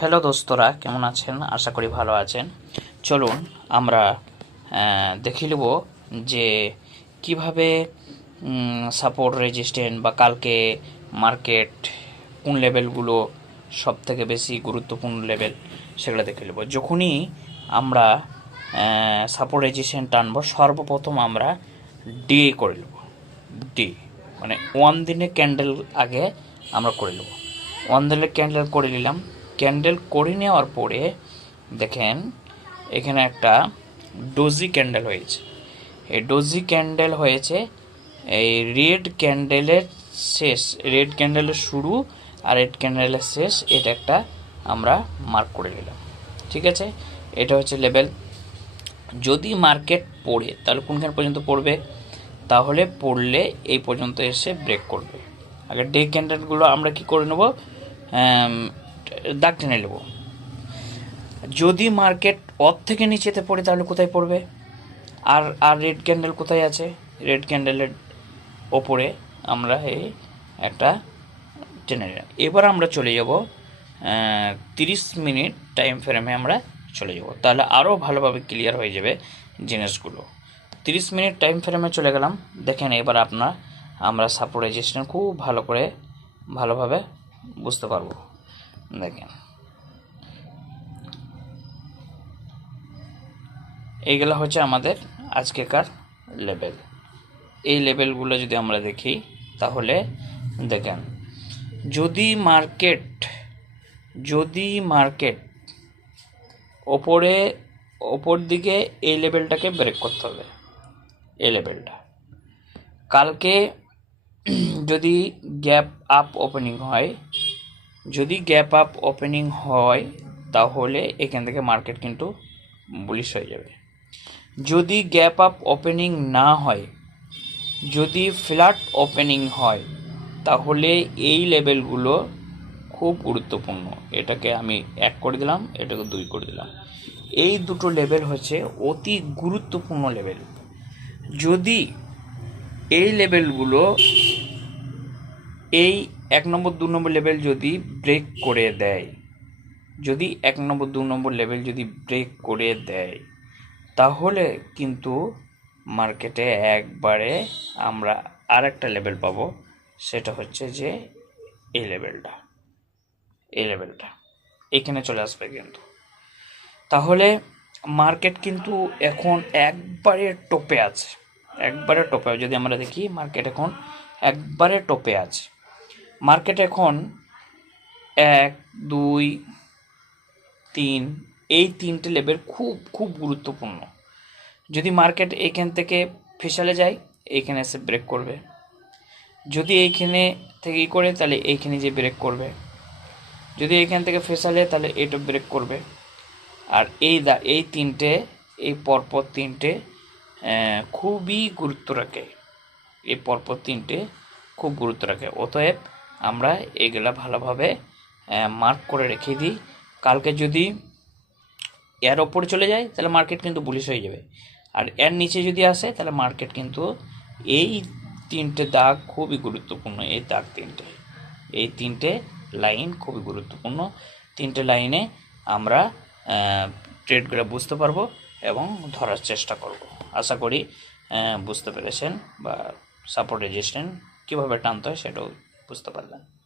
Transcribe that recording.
Hello দোস্তরা, কেমন আছেন? আশা করি ভালো আছেন। চলুন, আমরা দেখে নেব যে কীভাবে সাপোর্ট রেজিস্ট্যান্ট বা কালকে মার্কেট কোন লেভেলগুলো সব থেকে বেশি গুরুত্বপূর্ণ লেভেল সেগুলো দেখে নেব। যখনই আমরা সাপোর্ট রেজিস্ট্যান্ট টানবো, সর্বপ্রথম আমরা ডে করে নেব। ডে মানে ওয়ান দিনের ক্যান্ডেল আগে আমরা করে নেব। ওয়ান দিনের ক্যান্ডেল করে নিলাম। ক্যান্ডেল করে নেওয়ার পরে দেখেন, এখানে একটা ডোজি ক্যান্ডেল হয়েছে। এই ডোজি ক্যান্ডেল হয়েছে, এই রেড ক্যান্ডেলের শেষ, রেড ক্যান্ডেলের শুরু আর রেড ক্যান্ডেলের শেষ, এটা একটা আমরা মার্ক করে নিলাম। ঠিক আছে? এটা হচ্ছে লেভেল যদি মার্কেট পড়ে, তাহলে কোনখান পর্যন্ত পড়বে? তাহলে পড়লে এই পর্যন্ত এসে ব্রেক করবে। আগে ডে ক্যান্ডেলগুলো আমরা কি করে নেব? দাগ টেনে নেব। যদি মার্কেট অর থেকে নিচেতে পড়ে, তাহলে কোথায় পড়বে? আর আর রেড ক্যান্ডেল কোথায় আছে? রেড ক্যান্ডেলের ওপরে আমরা এই একটা টেনে নিলাম। এবার আমরা চলে যাব তিরিশ মিনিট টাইম ফ্রেমে আমরা চলে যাব। তাহলে আরও ভালোভাবে ক্লিয়ার হয়ে যাবে জিনিসগুলো। তিরিশ মিনিট টাইম ফ্রেমে চলে গেলাম। দেখেন এবার আপনার আমরা সাপোর্ট রেজিস্ট্যান্ট খুব ভালো করে, ভালোভাবে বুঝতে পারব। দেখেন। এইগুলো হচ্ছে আমাদের আজকেকার লেভেল এই লেভেলগুলো যদি আমরা দেখি, তাহলে দেখেন, যদি মার্কেট যদি মার্কেট ওপরে, ওপর দিকে এই লেভেলটাকে ব্রেক করতে হবে, এই লেভেলটা কালকে যদি গ্যাপ আপ ওপেনিং হয় যদি গ্যাপ আপ ওপেনিং হয়, তাহলে এখান থেকে মার্কেট কিন্তু বুলিশ হয়ে যাবে। যদি গ্যাপ আপ ওপেনিং না হয়, যদি ফ্ল্যাট ওপেনিং হয়, তাহলে এই লেভেলগুলো খুব গুরুত্বপূর্ণ। এটাকে আমি এক করে দিলাম, এটাকে দুই করে দিলাম। এই দুটো লেভেল হচ্ছে অতি গুরুত্বপূর্ণ লেভেল যদি এই লেভেলগুলো এই এক নম্বর, দু নম্বর লেভেল যদি ব্রেক করে দেয়, যদি এক নম্বর, দু নম্বর লেভেল যদি ব্রেক করে দেয়, তাহলে কিন্তু মার্কেটে একবারে আমরা আর একটা লেভেল পাবো, সেটা হচ্ছে যে এই লেভেলটা এই লেভেলটা এখানে চলে আসবে কিন্তু। তাহলে মার্কেট কিন্তু এখন একবারে টপে আছে। একবারে টপে যদি আমরা দেখি মার্কেট এখন একবারে টপে আছে। মার্কেট এখন এক, দুই, তিন, এই তিনটে লেভেল খুব খুব গুরুত্বপূর্ণ। যদি মার্কেট এইখান থেকে ফেসালে যায় এইখানে এসে ব্রেক করবে। যদি এইখানে থেকে করে, তাহলে এইখানে যে ব্রেক করবে। যদি এইখান থেকে ফেসালে, তাহলে এটা ব্রেক করবে। আর এই দা, এই তিনটে, এই পরপর তিনটে খুবই গুরুত্ব রাখে। এই পরপর তিনটে খুব গুরুত্ব রাখে। অতএব আমরা এগুলা ভালোভাবে মার্ক করে রেখে দিই। কালকে যদি এর ওপরে চলে যায়, তাহলে মার্কেট কিন্তু বুলিশ হয়ে যাবে। আর এর নিচে যদি আসে, তাহলে মার্কেট কিন্তু এই তিনটে দাগ খুবই গুরুত্বপূর্ণ, এই দাগ তিনটে। এই তিনটে লাইন খুবই গুরুত্বপূর্ণ। তিনটে লাইনে আমরা ট্রেডগুলো বুঝতে পারব এবং ধরার চেষ্টা করব। আশা করি বুঝতে পেরেছেন বা সাপোর্ট রেজিস্ট্যান্ট কীভাবে টানতে হয় সেটাও বুঝতে পারলেন।